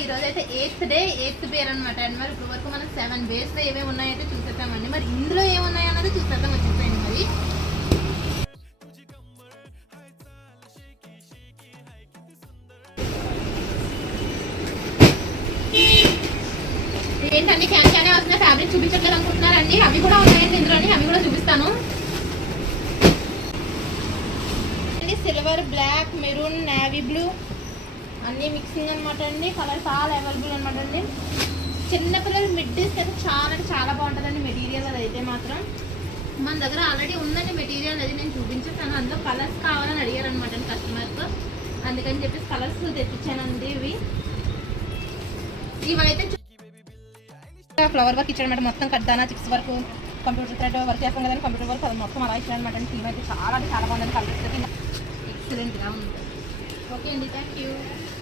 ఈరోజు అయితే 8th day 8th పేర్ అనమాట అండి. మరి ఇప్పుడు వరకు మనం 7 బేస్లో ఏమేమి ఉన్నాయైతే చూసేద్దామండి. మరి ఇందులో ఏమున్నాయో అన్నది చూసేద్దాం వచ్చేసాయండి. మరి ఏంటండి క్యాన్ క్యానే వస్తున్న ఫ్యాబ్రిక్ చూపించట్లేదు అనుకుంటున్నారండి. అవి కూడా ఉన్నాయండి ఇందులోని, అవి కూడా చూపిస్తాను. Silver, black, maroon, navy blue అన్నీ మిక్సింగ్ అనమాట అండి. కలర్స్ ఆల్ అవైలబుల్ అనమాట అండి. చిన్నపిల్లలు మిడ్డీస్ అయితే చాలా అంటే చాలా బాగుంటుందండి మెటీరియల్. అదైతే మాత్రం మన దగ్గర ఆల్రెడీ ఉందండి మెటీరియల్, అది నేను చూపించేసాను. అందులో కలర్స్ కావాలని అడిగారు అనమాట అండి కస్టమర్స్, అందుకని చెప్పేసి కలర్స్ తెప్పించానండి. ఇవైతే ఫ్లవర్ వర్క్ ఇచ్చాడనమాట. మొత్తం కడ్డానా చిప్స్ వరకు కంప్యూటర్ థ్రెడ్ వర్క్ చేస్తాం కదండి, కంప్యూటర్ వర్క్ అది మొత్తం అలా ఇచ్చాడనమాట అండి. థీమ్ అయితే చాలా అంటే చాలా బాగుందండి. కలర్స్ అయితే ఎక్సలెంట్గా ఉంది. ఓకే అండి, థ్యాంక్ యూ.